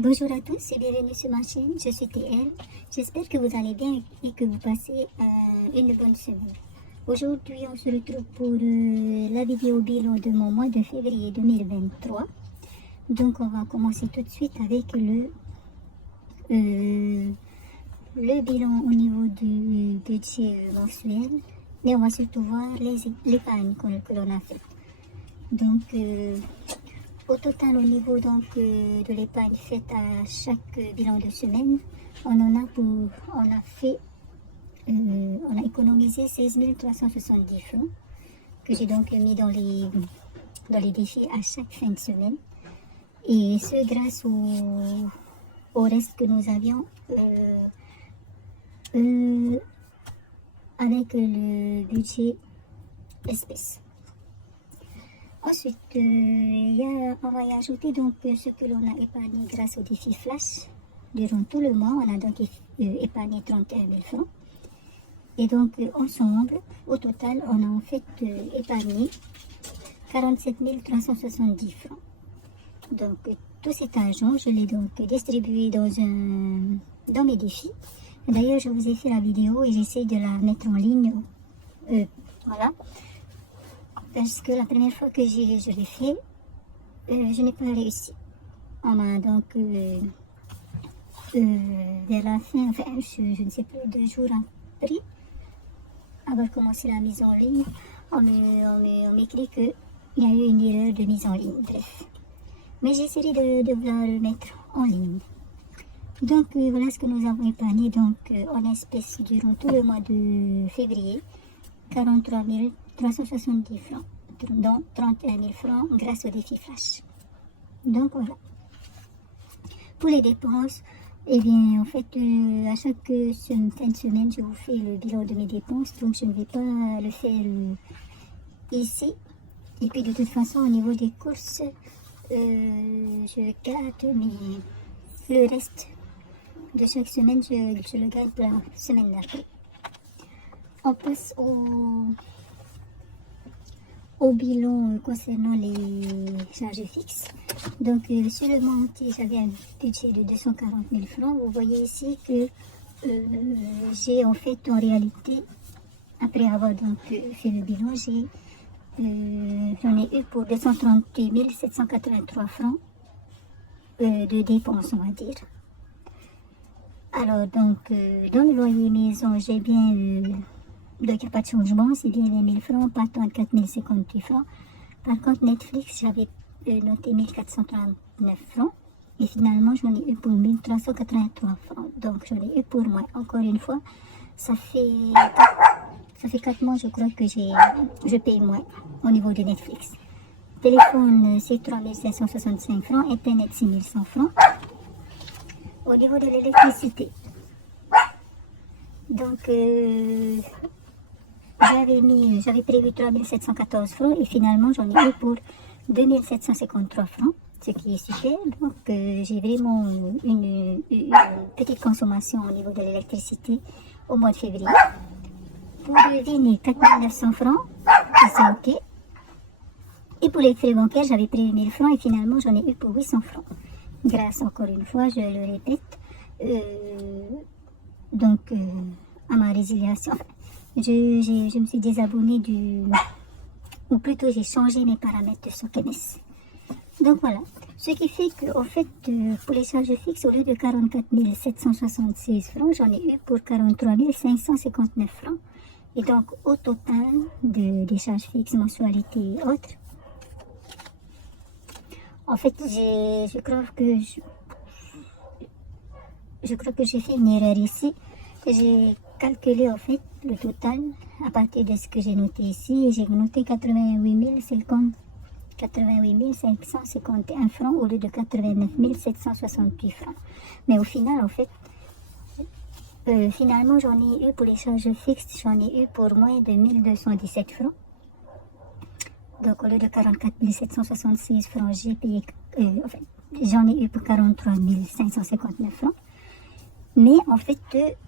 Bonjour à tous et bienvenue sur ma chaîne, je suis TL. J'espère que vous allez bien et que vous passez une bonne semaine. Aujourd'hui, on se retrouve pour la vidéo bilan de mon mois de février 2023. Donc, on va commencer tout de suite avec le bilan au niveau du budget mensuel. Mais on va surtout voir l'épargne que l'on a fait. Donc, au total, au niveau de l'épargne faite à chaque bilan de semaine, on a économisé 16 370 francs que j'ai donc mis dans les défis à chaque fin de semaine. Et ce grâce au reste que nous avions avec le budget espèces. Ensuite, on va y ajouter donc ce que l'on a épargné grâce au défi Flash. Durant tout le mois, on a donc épargné 31 000 francs. Et donc, ensemble, au total, on a en fait épargné 47 370 francs. Donc, tout cet argent, je l'ai donc distribué dans mes défis. D'ailleurs, je vous ai fait la vidéo et j'essaie de la mettre en ligne. Voilà. Parce que la première fois que je l'ai fait, je n'ai pas réussi. On m'a donc, vers la fin, enfin, je ne sais plus, 2 jours après avoir commencé la mise en ligne, on m'écrit qu'il y a eu une erreur de mise en ligne, bref. Mais j'essaierai de vous la remettre en ligne. Donc, voilà ce que nous avons épargné donc, en espèces durant tout le mois de février. 43 370 francs, dont 31 000 francs grâce au défi Flash. Donc voilà. Pour les dépenses, eh bien en fait, à chaque fin de semaine, je vous fais le bilan de mes dépenses, donc je ne vais pas le faire ici. Et puis de toute façon, au niveau des courses, je garde le reste de chaque semaine, je le garde pour la semaine d'après. On passe au bilan concernant les charges fixes. Donc, sur le mois entier, j'avais un budget de 240 000 francs. Vous voyez ici que j'ai en fait, en réalité, après avoir donc fait le bilan, j'en ai eu pour 238 783 francs de dépenses, on va dire. Alors, donc, dans le loyer maison, j'ai bien donc il n'y a pas de changement, c'est bien les 1000 francs, partant de 4058 francs. Par contre, Netflix, j'avais noté 1439 francs. Et finalement, j'en ai eu pour 1383 francs. Donc, j'en ai eu pour moins. Encore une fois, ça fait 4 mois, je crois, que je paye moins au niveau de Netflix. Téléphone, c'est 3565 francs. Internet, 6100 francs. Au niveau de l'électricité, donc, j'avais prévu 3714 francs et finalement j'en ai eu pour 2753 francs, ce qui est super. Donc j'ai vraiment une petite consommation au niveau de l'électricité au mois de février. Pour le dîner, 4900 francs, c'est ok. Et pour les frais bancaires, j'avais prévu 1000 francs et finalement j'en ai eu pour 800 francs. Grâce encore une fois, je le répète, donc à ma résiliation. Je me suis désabonnée ou plutôt j'ai changé mes paramètres de Sockenes. Donc voilà, ce qui fait qu'en fait, pour les charges fixes, au lieu de 44 776 francs, j'en ai eu pour 43 559 francs. Et donc au total des charges fixes, mensualités et autres, en fait, je crois que j'ai fait une erreur ici. J'ai calculé en fait le total à partir de ce que j'ai noté ici et j'ai noté 88 551 francs au lieu de 89 768 francs. Mais au final, en fait, finalement, j'en ai eu pour les charges fixes, j'en ai eu pour moins de 1217 francs. Donc, au lieu de 44 766 francs, j'ai payé, j'en ai eu pour 43 559 francs. Mais en fait,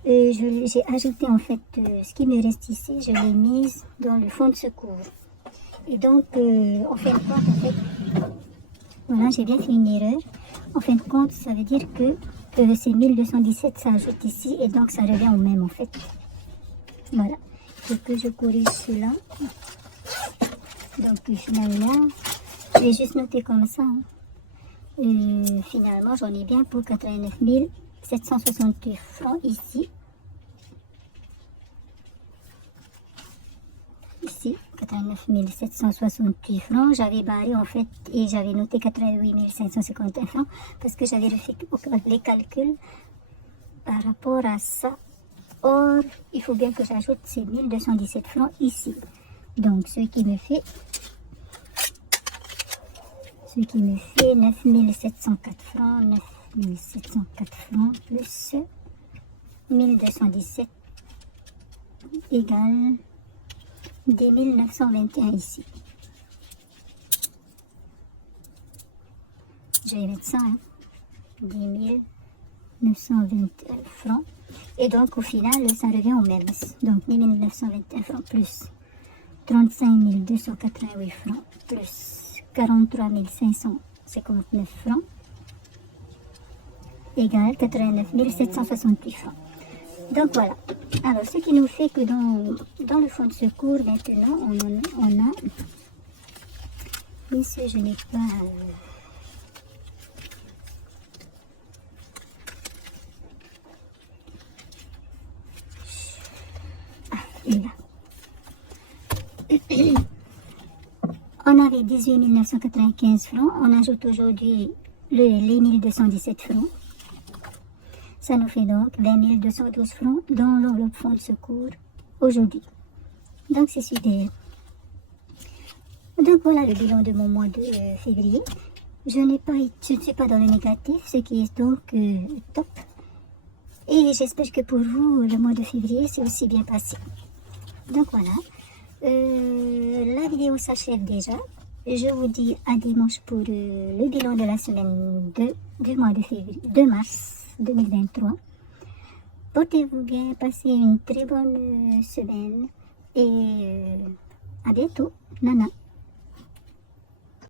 j'ai ajouté en fait ce qui me reste ici, je l'ai mise dans le fonds de secours. Et donc, en fait, voilà, j'ai bien fait une erreur. En fin de compte, ça veut dire que ces 1217 s'ajoutent ici et donc ça revient au même en fait. Voilà. Il faut que je corrige cela. Donc finalement, je vais juste noter comme ça. Finalement, j'en ai bien pour 89 768 francs ici. Ici, 89 768 francs. J'avais barré en fait et j'avais noté 88 551 francs parce que j'avais refait les calculs par rapport à ça. Or, il faut bien que j'ajoute ces 1217 francs ici. Donc, ce qui me fait 9704 francs, 9704 francs plus 1217 égale 10 921 ici. Je vais mettre ça, hein. 10 921 francs. Et donc, au final, ça revient au même. Donc, 10 921 francs plus 35 288 francs plus 43 559 francs égale 89 768 francs. Donc voilà. Alors, ce qui nous fait que dans le fonds de secours, maintenant, on a... Oui, ce je n'ai pas... là. On avait 18 995 francs. On ajoute aujourd'hui les 1217 francs. Ça nous fait donc 20 212 francs dans l'enveloppe fonds de secours aujourd'hui. Donc c'est super. Donc voilà le bilan de mon mois de février. Je ne suis pas dans le négatif, ce qui est donc top. Et j'espère que pour vous, le mois de février s'est aussi bien passé. Donc voilà. La vidéo s'achève déjà. Je vous dis à dimanche pour le bilan de la semaine du mois de février, de mars 2023. Portez-vous bien, passez une très bonne semaine et à bientôt. Nana.